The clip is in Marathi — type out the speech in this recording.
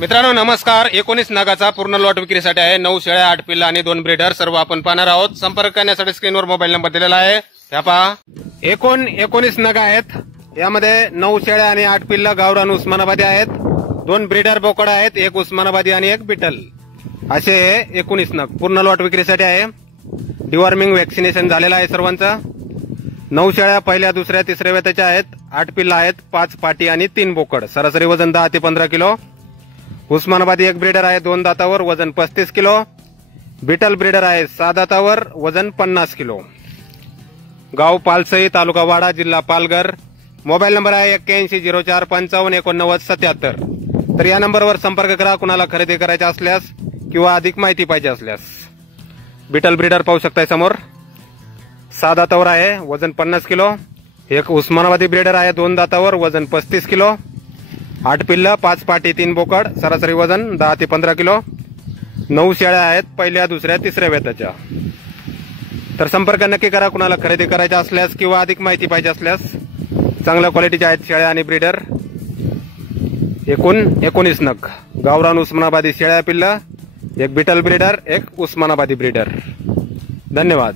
मित्रांनो नमस्कार। 19 नगाचा पूर्ण लॉट विक्रीसाठी आहे। 9 शेळ्या, 8 पिल्ला आणि 2 ब्रीडर सर्व आपण पाहणार आहोत। संपर्क करण्यासाठी स्क्रीनवर मोबाईल नंबर दिलेला आहे, त्या पहा। एकूण 19 नग आहेत। यामध्ये 9 शेळ्या आणि 8 पिल्ला गावरान उस्मानाबादी आहेत। 2 ब्रीडर बोकड आहेत, एक उस्मानाबादी आणि एक बिटल, असे 19 नग पूर्ण लॉट विक्रीसाठी आहे। डिवॉर्मिंग वॅक्सिनेशन झालेला आहे सर्वांचा। 9 शेळ्या पहिल्या, दुसऱ्या, तिसऱ्या वेताच्या आहेत। 8 पिल्ला आहेत, 5 पाटी आणि 3 बोकड, सरासरी वजन 10 ते 15 किलो। उस्मानाबादी एक ब्रीडर आहे, 2 दातावर, वजन 35 किलो। बिटल ब्रीडर आहे, 6 दातावर, वजन 50 किलो। गाव पालसई, तालुका वाडा, जिल्हा पालघर। मोबाईल नंबर आहे 8104558977। तर या नंबरवर संपर्क करा कुणाला खरेदी करायचा असल्यास किंवा अधिक माहिती पाहिजे असल्यास। बिटल ब्रीडर पाहू शकताय समोर, 6 दातावर आहे, वजन 50 किलो। एक उस्मानाबादी ब्रीडर आहे, 2 दातावर, वजन 35 किलो। 8 पिल्ला, 5 पाटी, 3 बोकड, सरासरी वजन 10 ते 15 किलो। 9 शेळ्या आहेत, पहिल्या, दुसऱ्या, तिसऱ्या वेताच्या। तर संपर्क नक्की करा कुणाला खरेदी करायचा असल्यास किंवा अधिक माहिती पाहिजे असल्यास। चांगल्या क्वालिटीच्या आहेत शेळ्या आणि ब्रीडर। एकूण 19 नग गावरान उस्मानाबादी शेळ्या पिल्ला, एक बिटल ब्रीडर, एक उस्मानाबादी ब्रीडर। धन्यवाद।